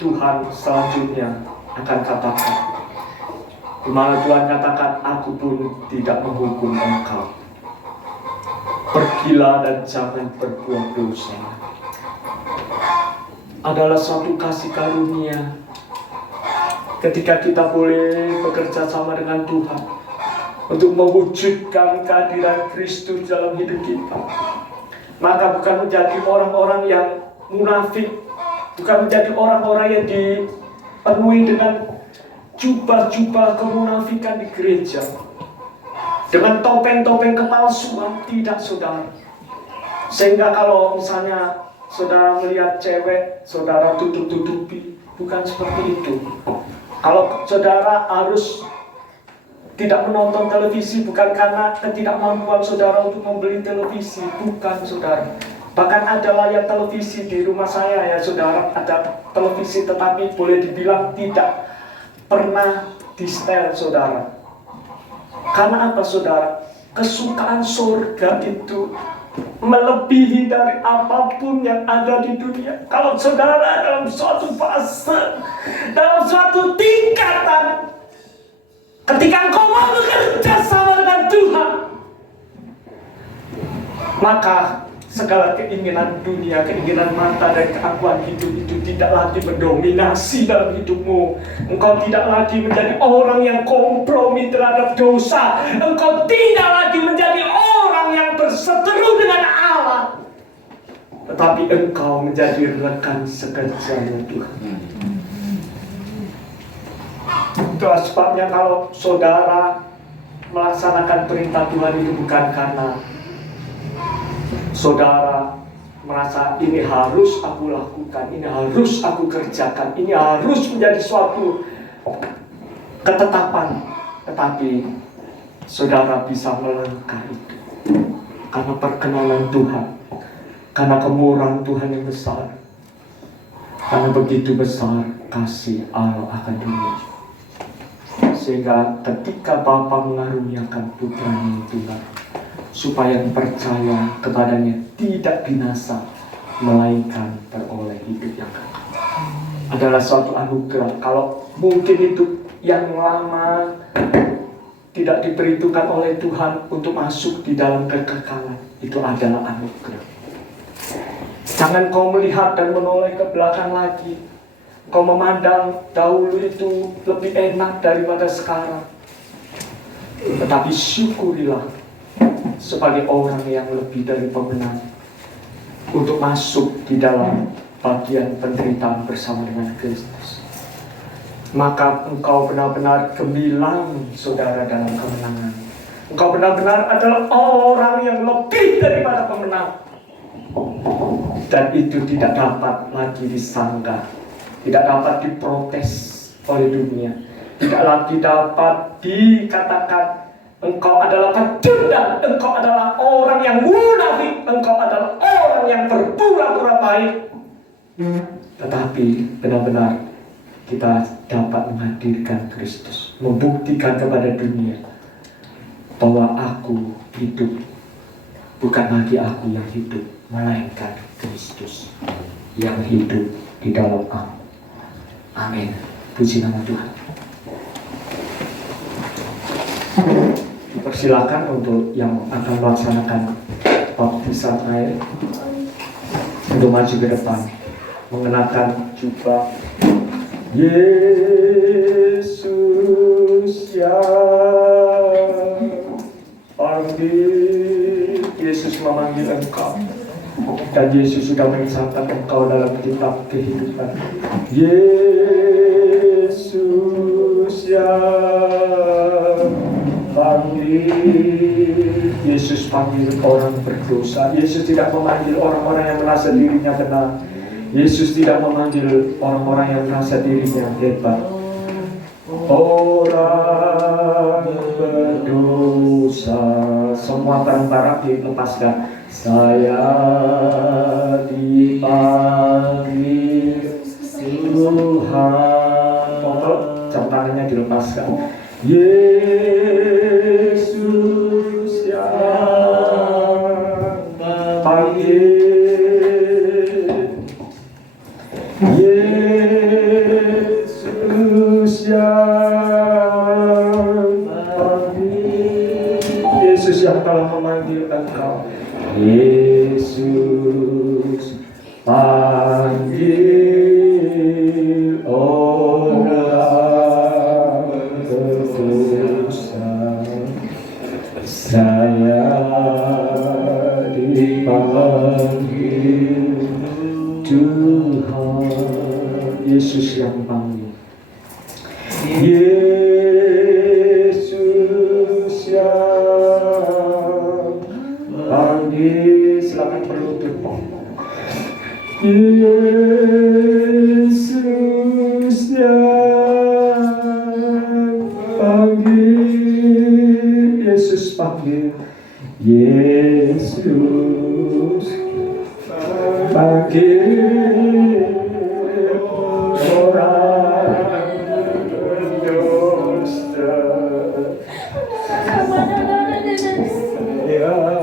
Tuhan selanjutnya akan katakan. Di mana Tuhan katakan, aku pun tidak menghukum engkau. Pergilah dan jangan berbuat dosa. Adalah suatu kasih karunia ketika kita boleh bekerja sama dengan Tuhan untuk mewujudkan kehadiran Kristus dalam hidup kita. Maka bukan menjadi orang-orang yang munafik, bukan menjadi orang-orang yang dipenuhi dengan jubah-jubah kemunafikan di gereja, dengan topeng-topeng kepalsuan, tidak saudara. Sehingga kalau misalnya saudara melihat cewek, saudara tutup-tutupi, bukan seperti itu. Kalau saudara harus tidak menonton televisi bukan karena ketidakmampuan saudara untuk membeli televisi, bukan saudara. Bahkan ada layar televisi di rumah saya ya saudara, ada televisi tetapi boleh dibilang tidak pernah di setel saudara. Karena apa saudara? Kesukaan surga itu melebihi dari apapun yang ada di dunia. Kalau saudara dalam suatu fase, dalam suatu tingkatan, ketika engkau mau bekerja sama dengan Tuhan, maka segala keinginan dunia, keinginan mata dan keakuan hidup itu tidak lagi mendominasi dalam hidupmu. Engkau tidak lagi menjadi orang yang kompromi terhadap dosa. Engkau tidak lagi menjadi orang yang berseteru dengan Allah, tetapi engkau menjadi rekan sekerjanya Tuhan. Itulah sebabnya kalau saudara melaksanakan perintah Tuhan itu bukan karena saudara merasa ini harus aku lakukan, ini harus aku kerjakan, ini harus menjadi suatu ketetapan, tetapi saudara bisa melangkah itu karena perkenanan Tuhan, karena kemurahan Tuhan yang besar, karena begitu besar kasih Allah akan dunia. Sehingga ketika Bapa mengaruniakan putranya Tuhan, supaya percaya kepadanya tidak binasa, melainkan beroleh hidup yang kekal, adalah suatu anugerah. Kalau mungkin itu yang lama tidak diperhitungkan oleh Tuhan untuk masuk di dalam kekekalan, itu adalah anugerah. Jangan kau melihat dan menoleh ke belakang lagi. Kau memandang dahulu itu lebih enak daripada sekarang. Tetapi syukurilah sebagai orang yang lebih dari pemenang untuk masuk di dalam bagian penderitaan bersama dengan Kristus. Maka engkau benar-benar gemilang saudara dalam kemenangan. Engkau benar-benar adalah orang yang lebih daripada pemenang. Dan itu tidak dapat lagi disanggah, tidak dapat diprotes oleh dunia, tidak lagi dapat dikatakan engkau adalah pecundang, engkau adalah orang yang munafik, engkau adalah orang yang berpura-pura baik. Tetapi benar-benar kita dapat menghadirkan Kristus, membuktikan kepada dunia bahwa aku hidup, bukan lagi aku yang hidup, melainkan Kristus yang hidup di dalam aku. Amin. Puji nama Tuhan. Persilakan untuk yang akan melaksanakan baptisan air untuk maju ke depan, mengenakan jubah. Yesus yang panggil, Yesus memanggil engkau, dan Yesus sudah mencatat engkau dalam kitab kehidupan. Yesus yang panggil, Yesus panggil orang berdosa. Yesus tidak memanggil orang-orang yang merasa dirinya benar. Yesus tidak memanggil orang-orang yang merasa dirinya hebat. Orang berdosa, semua barang-barang dilepaskan. Saya dipanggil Tuhan. Pokok jam tangannya dilepaskan. Yesus yang panggil, Yesus yang panggil, Yesus yang telah memanggil engkau. Yesus panggil orang berdosa. Saya dipanggil Tuhan. Yesus yang panggil. Yesus yang panggil. Silakan berlutut. Yesus yang Yesus panggil orang dusta. Ya.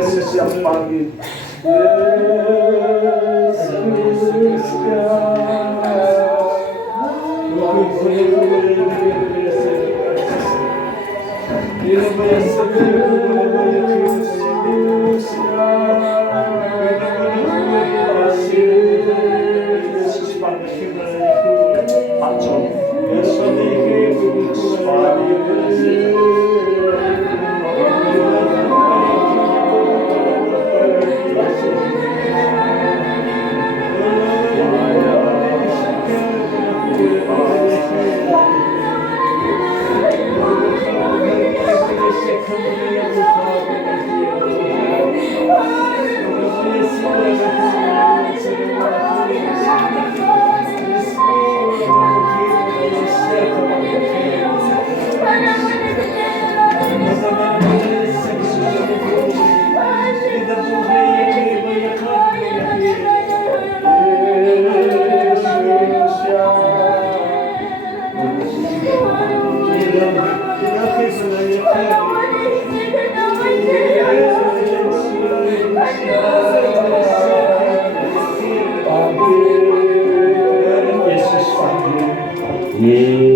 Yesus yang panggil, Yesus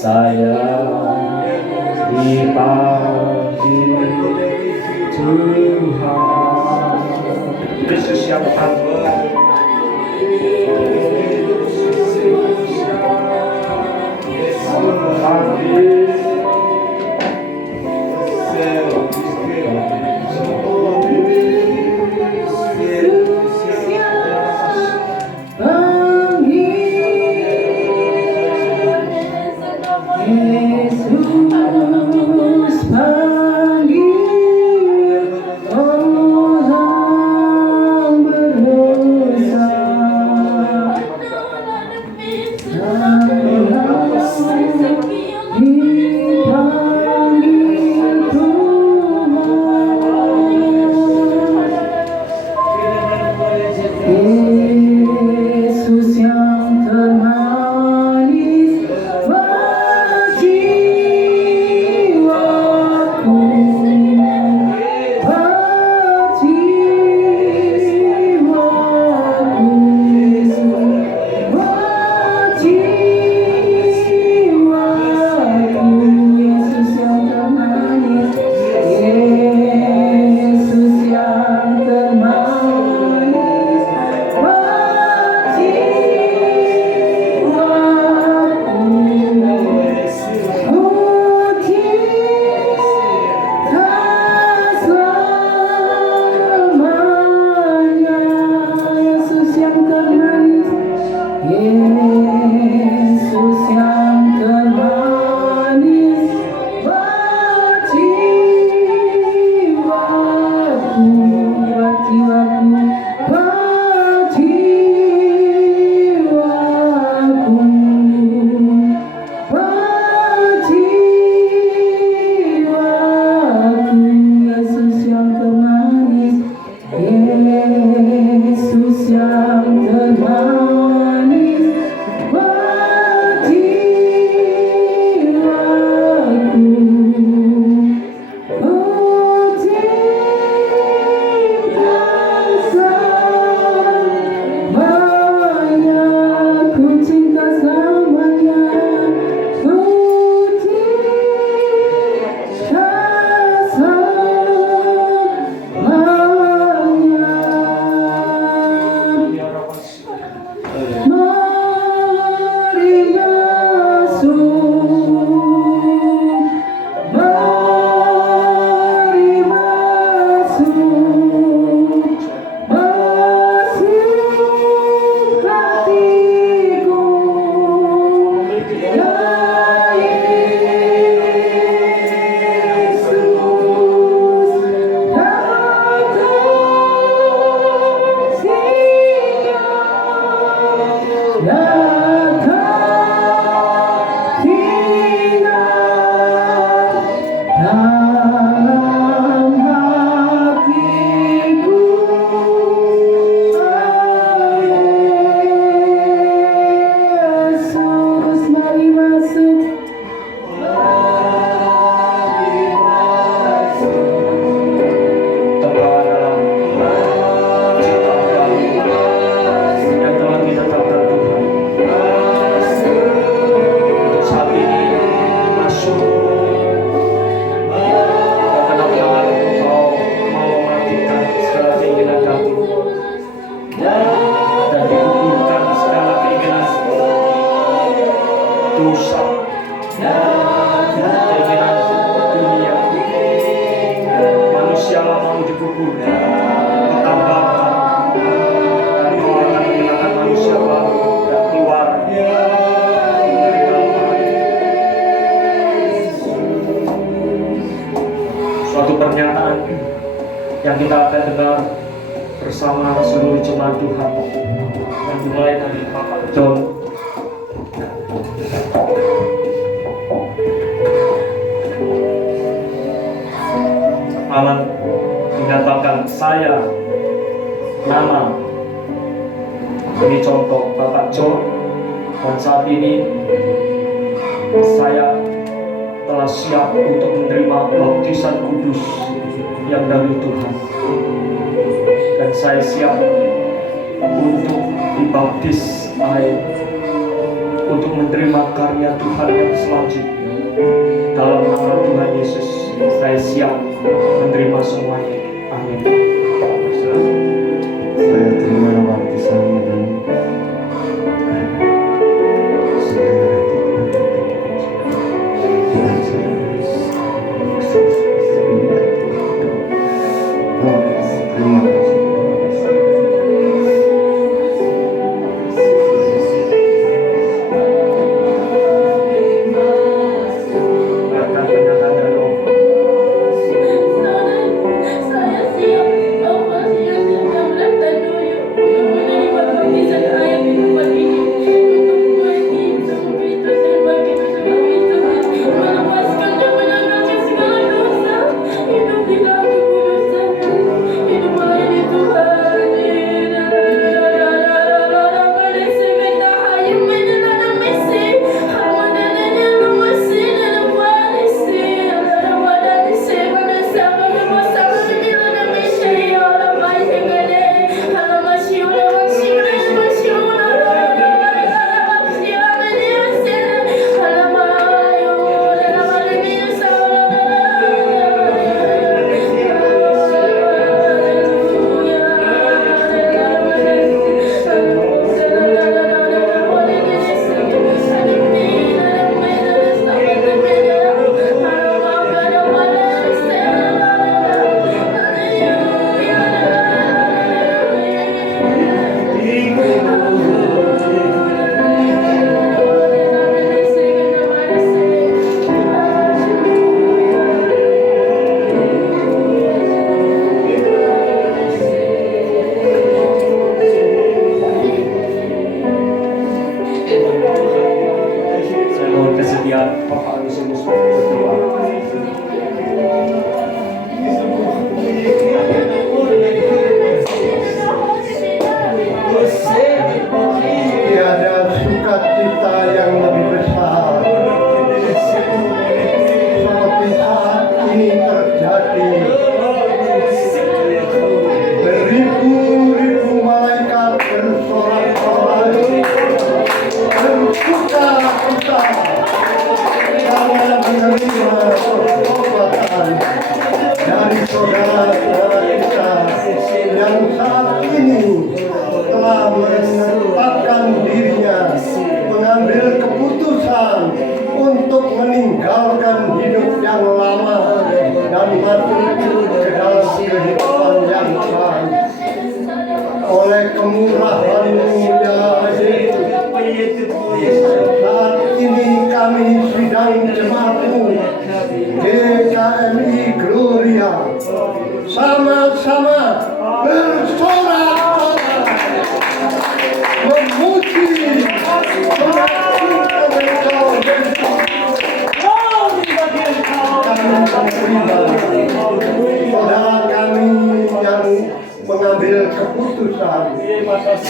saya dipanggil Tuhan. Yesus yang panggil. subur, bertambahkan, dan Kau akan menghilangkan manusia baru dan keluar dari dalam hati. Suatu pernyataan yang kita akan dengar bersama seluruh jemaat Tuhan yang dimulai dari Bapak John. Aman menyatakan saya nama ini contoh Bapak John, dan saat ini saya telah siap untuk menerima baptisan kudus yang dari Tuhan, dan saya siap untuk dibaptis air untuk menerima karya Tuhan yang selanjutnya. Dalam nama Tuhan Yesus saya siap menerima semuanya. Amin. Saya terima baptisan dan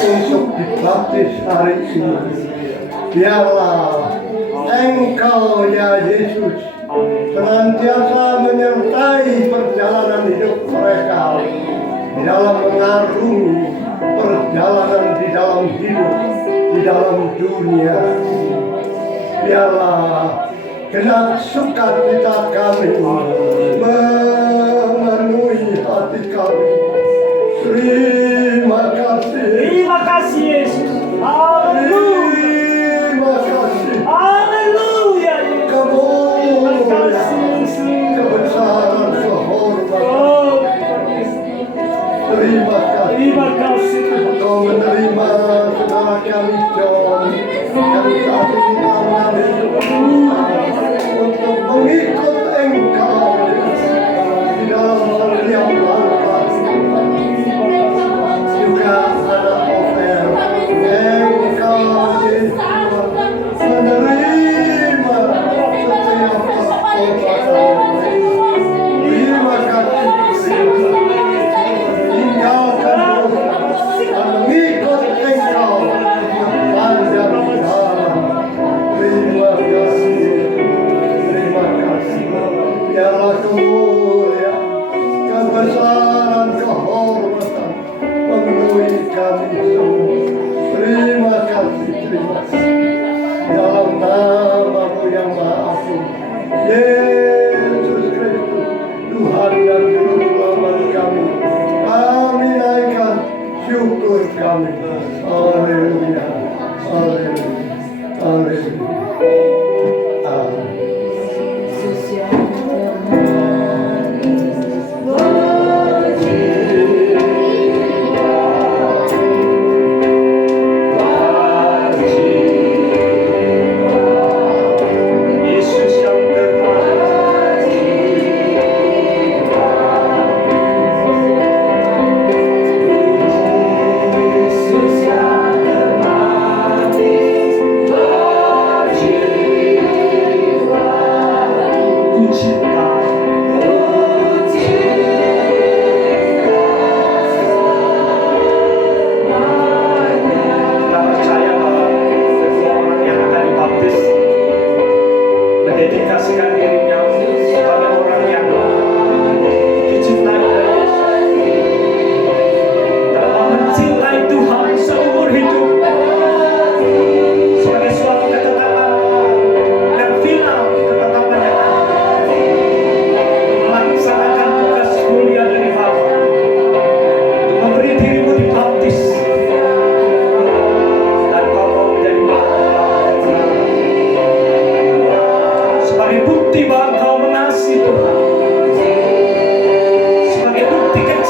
untuk dibaptis hari ini. Biarlah Engkau ya Yesus senantiasa menyertai perjalanan hidup mereka di dalam mengarungi perjalanan di dalam hidup, di dalam dunia. Biarlah genap sukacita kami memenuhi hati kami. Terima kasih Yesus. Haleluya. Terima kasih. Haleluya. Kebesaran kehormatan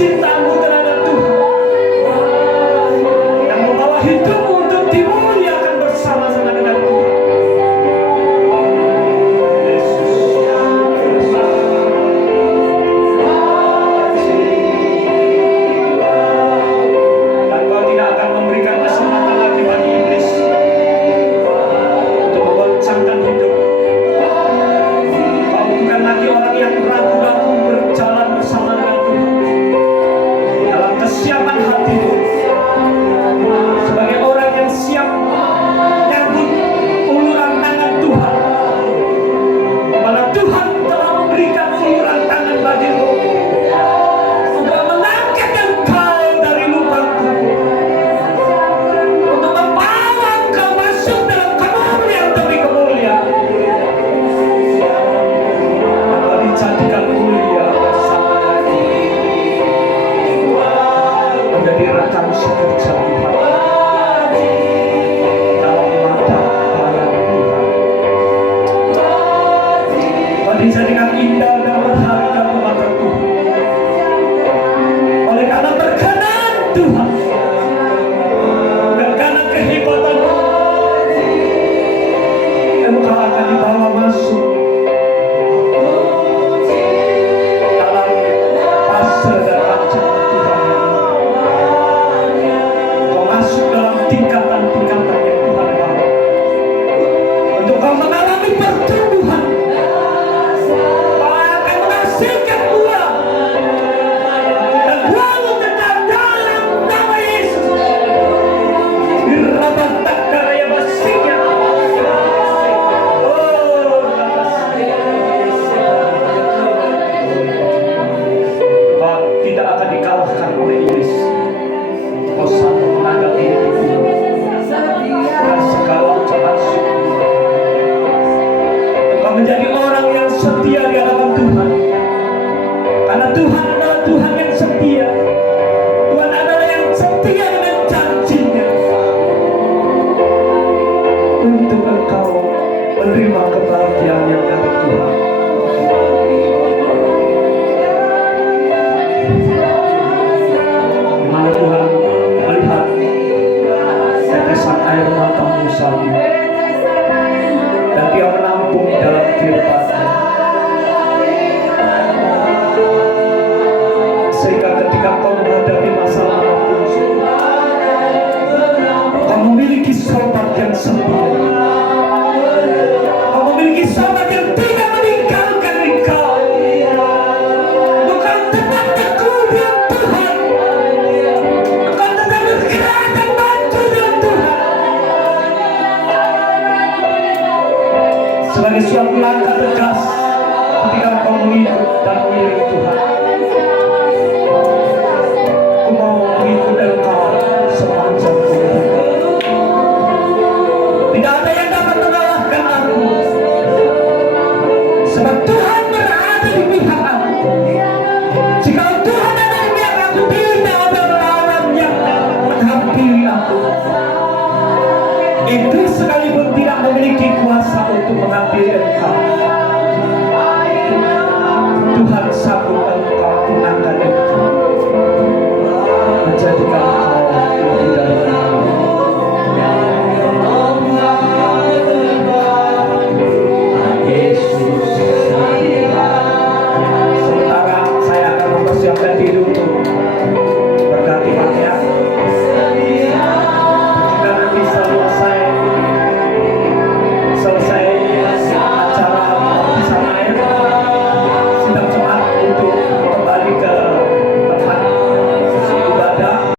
cintamu terhadap Tuhan, yang membawa hidupmu untuk dimuliakan bersama-sama dengan Tuhan. Dan kau tidak akan memberikan kesempatan lagi bagi iblis untuk memboncengkan hidup. Kau bukan lagi orang yang ragu-ragu berjalan bersama dengan Tuhan dalam kesiapan hatimu, sebagai orang yang siap menyambut uluran tangan Tuhan, mana Tuhan telah memberikan uluran tangan bagimu untuk mengangkat engkau dari lubangmu, untuk membawa engkau masuk dalam kemuliaan demi kemuliaan. Engkau dijadikan mulia bersama menjadi rekan sekerja Tuhan dalam mata bayangan Tuhan. Engkau dijadikan indah dan berharga di mata Tuhan. Oleh karena berkenan Tuhan, dan karena kehebatanmu, engkau akan dibawa masuk dalam fase dan rancangan Tuhan. Kau masuk dalam tingkatan-tingkatan yang Tuhan bawa untuk kau mengalami pertumbuhan. Kau akan menghasilkan buah, dan buahmu tetap dalam nama Yesus. Irabatakkaraya basinya. Kau tidak akan dikalahkan oleh iblis. Kau sanggup menghadapi hidupmu dan segala ucapan syukur. Engkau menjadi orang yang setia di hadapan Tuhan, karena Tuhan adalah Tuhan yang setia. Tuhan adalah yang setia dengan janjinya untuk engkau menerima kebahagiaan yang dari Tuhan. Di mana Tuhan melihat tetesan air matamu saja, dan Dia menampung dalam kehidupanmu, sehingga ketika kau menghadapi masalah apapun, kau memiliki sobat yang setia,